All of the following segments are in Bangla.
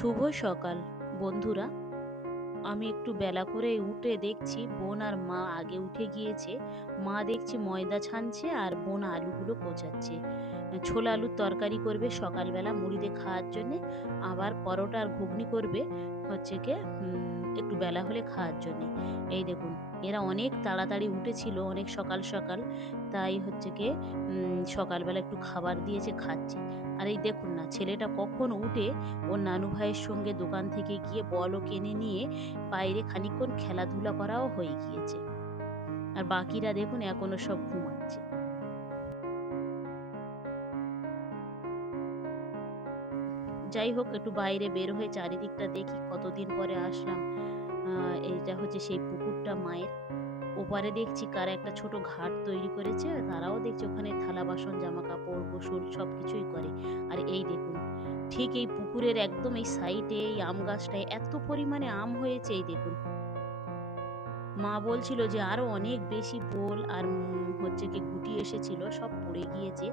শুভ সকাল বন্ধুরা। আমি একটু বেলা করে উঠে দেখছি বোন আর মা আগে উঠে গিয়েছে। মা দেখছি ময়দা ছানছে আর বোন আলুগুলো কোচাচ্ছে। ছোলা আলুর তরকারি করবে সকালবেলা মুড়ি দিয়ে খাওয়ার জন্যে, আবার পরোটা আর ঘুগনি করবে হচ্ছে কে একটু বেলা হলে খাওয়ার জন্যে। এই দেখুন, এরা অনেক তাড়াতাড়ি উঠেছিল, অনেক সকাল সকাল, তাই হচ্ছে কে সকালবেলা একটু খাবার দিয়েছে, খাচ্ছে। আর এই দেখুন না, ছেলেটা কখন উঠে ওর নানু ভাইয়ের সঙ্গে দোকান থেকে গিয়ে বলও কিনে নিয়ে বাইরে খানিকক্ষণ খেলাধুলা করাও হয়ে গিয়েছে। আর বাকিরা দেখুন এখনো সব ঘুমাচ্ছে। যাই হোক, একটু বাইরে বের হয়ে চারিদিকটা দেখি, কতদিন পরে আসলাম। এইটা হচ্ছে সেই পুকুরটা মায়ের। ওপারে দেখছি কারা একটা ছোট ঘাট তৈরি করেছে, তারাও দেখছি ওখানে থালা বাসন জামা কাপড় গোসল সবকিছুই করে। আর এই দেখুন, ঠিক এই পুকুরের একদম এই সাইডে এই আম গাছটায় এত পরিমাণে আম হয়েছে, এই দেখুন। মা বলছিল যে আরো অনেক বেশি বোল আর হচ্ছে কি গুটি এসেছিল, সব পড়ে গিয়েছে।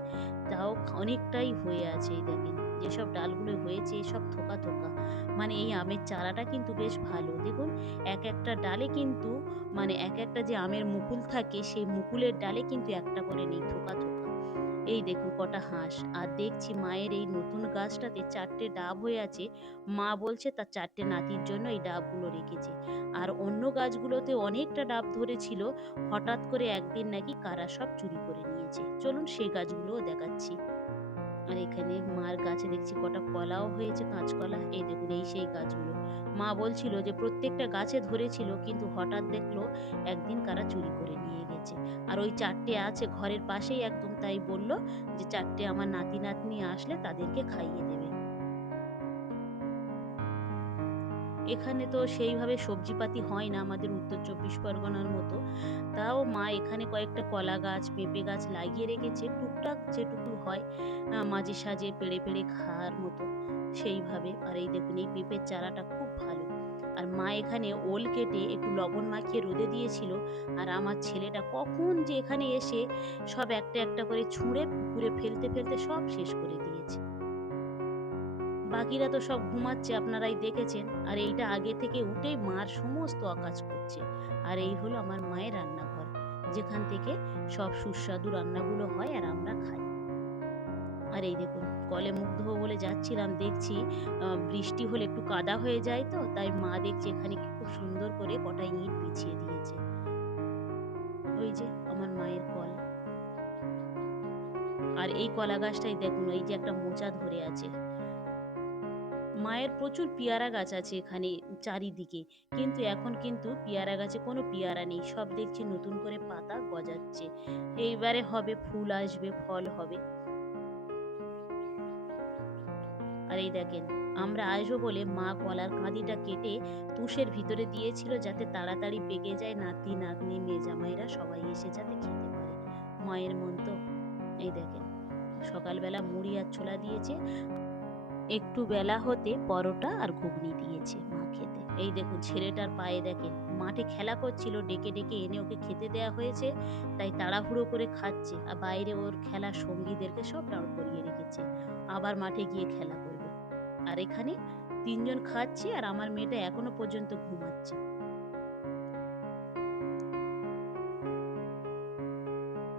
তাও অনেকটাই হয়ে আছে, এই দেখেন যেসব ডালগুলো হয়েছে সব থোকা থোকা। মানে এই আমের চারাটা কিন্তু বেশ ভালো, দেখুন এক একটা ডালে কিন্তু, মানে এক একটা যে আমের মুকুল থাকে সেই মুকুলের ডালে কিন্তু একটা করে নেই, থোকা থোকা। এই দেখুন কটা হাঁস। আর দেখছি মায়ের এই নতুন গাছটাতে ৪টে ডাব হয়ে আছে। মা বলছে তার ৪টে নাতির জন্য এই ডাবগুলো রেখেছে। আর অন্য গাছগুলোতে অনেকটা ডাব ধরেছিল, হঠাৎ করে একদিন নাকি কারা সব চুরি করে নিয়েছে। চলুন সেই গাছগুলোও দেখাচ্ছি। আর এখানে মার গাছে দেখছি কটা কলাও হয়েছে, কাঁচকলা। এই দেখুন এই সেই গাছগুলো। মা বলছিল যে প্রত্যেকটা গাছে ধরেছিল, কিন্তু হঠাৎ দেখলো একদিন কারা চুরি করে নিয়ে গেছে। আর ওই ৪টে আছে ঘরের পাশেই একদম, তাই বলল যে ৪টে আমার নাতি নাতনি আসলে তাদেরকে খাইয়ে দেবে। এখানে তো সেইভাবে সবজিপাতি হয় না আমাদের উত্তর চব্বিশ পরগনার মতো। তাও মা এখানে কয়েকটা কলা গাছ, পেঁপে গাছ লাগিয়ে রেখেছে, টুকটাক যেটুকু হয় মাঝে সাঝে পেড়ে পেড়ে খাওয়ার মতো সেইভাবে। আর এই দেখুন এই পেঁপের চারাটা খুব ভালো। আর মা এখানে ওল কেটে একটু লবণ মাখিয়ে রোদে দিয়েছিল। আর আমার ছেলেটা কখন যে এখানে এসে সব একটা একটা করে ছুঁড়ে পুকুরে ফেলতে ফেলতে সব শেষ করে দিয়েছে। বাকিরা তো সব ঘুমাচ্ছে, আপনারাই দেখেছেন। আর এইটা আগে থেকে উঠেই মার সমস্ত অকাজ করছে। আর এই হলো আমার মায়ের রান্নাঘর, যেখান থেকে সব সুস্বাদু রান্নাগুলো হয় আর আমরা খাই। আর এই দেখুন, কলে মুখ ধোবো বলে যাচ্ছিলাম, দেখছি বৃষ্টি হলে একটু কাদা হয়ে যায়, তো তাই মা দেখছি এখানে কি খুব সুন্দর করে কটা ইট বিছিয়ে দিয়েছে। ওই যে আমার মায়ের কল। আর এই কলা গাছটাই দেখুন, ওই যে একটা মোচা ধরে আছে। মায়ের প্রচুর পেয়ারা গাছ আছে এখানে চারিদিকে, কিন্তু এখন কিন্তু পেয়ারা গাছে কোনো পেয়ারা নেই, সব দেখছি নতুন করে পাতা গজাচ্ছে। এইবারে হবে, ফুল আসবে, ফল হবে। আর এই দেখেন, আমরা আসবো বলে মা কলার কাঁদিটা কেটে তুষের ভিতরে দিয়েছিল, যাতে তাড়াতাড়ি পেকে যায়, নাতি নাতনি মেজামাইরা সবাই এসে যাতে খেতে পারে। মায়ের মন তো। এই দেখেন, সকালবেলা মুড়ি আর ছোলা দিয়েছে, একটু বেলা হতে পরোটা আর ঘুগনি দিয়েছে মা খেতে। এই দেখুন ছেলেটার পায়ে দেখেন, মাঠে খেলা করছিল, ডেকে ডেকে এনে ওকে খেতে দেয়া হয়েছে, তাই তাড়াহুড়ো করে খাচ্ছে। আর বাইরে ওর খেলার সঙ্গীদেরকে সব দাঁড় করিয়ে রেখেছে, আবার মাঠে গিয়ে খেলা করবে। আর এখানে তিনজন খাচ্ছে আর আমার মেয়েটা এখনো পর্যন্ত ঘুমাচ্ছে।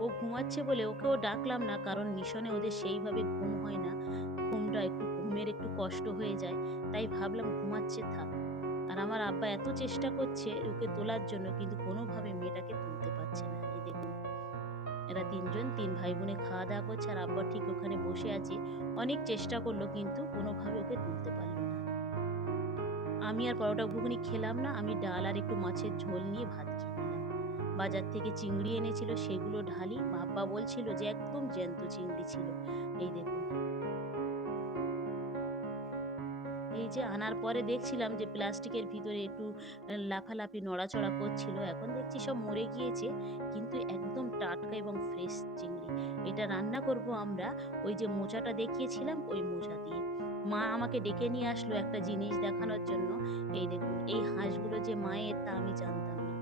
ও ঘুমাচ্ছে বলে ওকেও ডাকলাম না, কারণ মিশনে ওদের সেইভাবে ঘুম হয় না, ঘুমটা একটু ঘুমের একটু কষ্ট হয়ে যায়, তাই ভাবলাম ঘুমাচ্ছে থাক। আর আমার আব্বা এত চেষ্টা করছে ওকে তোলার জন্য, কিন্তু কোনোভাবে মেয়েটাকে তুলতে পারছে না। এই দেখুন, এরা তিনজন তিন ভাই বোনে খাওয়া দাওয়া করছে, আর আব্বা ঠিক ওখানে বসে আছে। অনেক চেষ্টা করলো কিন্তু কোনোভাবে ওকে তুলতে পারলো না। আমি আর পরোটা ঘুগনি খেলাম না, আমি ডাল আর একটু মাছের ঝোল নিয়ে ভাত খেয়ে নিলাম। বাজার থেকে চিংড়ি এনেছিল, সেগুলো ঢালি। আব্বা বলছিল যে একদম জ্যান্ত চিংড়ি ছিল। এই দেখুন, এই যে আনার পরে দেখছিলাম যে প্লাস্টিকের ভিতরে একটু লাফালাফি নড়াচড়া করছিল, এখন দেখছি সব মরে গিয়েছে, কিন্তু একদম টাটকা এবং ফ্রেশ চিংড়ি। এটা রান্না করব আমরা ওই যে মোচাটা দেখিয়েছিলাম ওই মোচা দিয়ে। মা আমাকে ডেকে নিয়ে আসলো একটা জিনিস দেখানোর জন্য। এই দেখুন, এই হাঁসগুলো যে মায়ের তা আমি জানতাম না।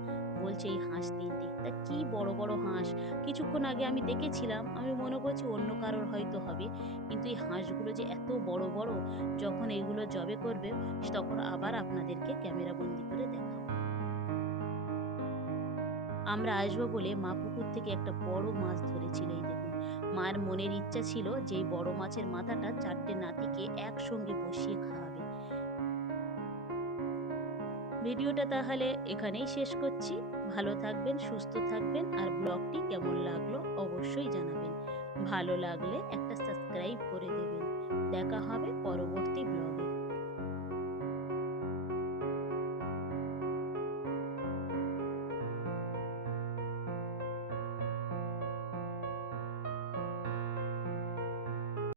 বলছে এই হাঁস ৩টি। তা কি বড়, বড় হাঁস! কিছুক্ষণ আগে আমি দেখেছিলাম, আমি মনে করছি অন্য কারোর হয়তো হবে। কিন্তু এই হাঁসগুলো যে এত বড়, বড়, যখন এগুলো যবে করবে তখন আবার আপনাদেরকে ক্যামেরাবন্দি করে দেখাবো। আমরা আসবো বলে মা পুকুর থেকে একটা বড় মাছ ধরেছিল, এই দেখুন। মার মনের ইচ্ছা ছিল যে এই বড় মাছের মাথাটা ৪ টে নাতিকে একসঙ্গে বসিয়ে খাওয়াবে। ভিডিওটা তাহলে এখানেই শেষ করছি। ভালো থাকবেন, সুস্থ থাকবেন আর ব্লগটি কেমন লাগলো অবশ্যই জানাবেন। ভালো লাগলে একটা সাবস্ক্রাইব করে দেবেন। দেখা হবে পরবর্তী ব্লগে।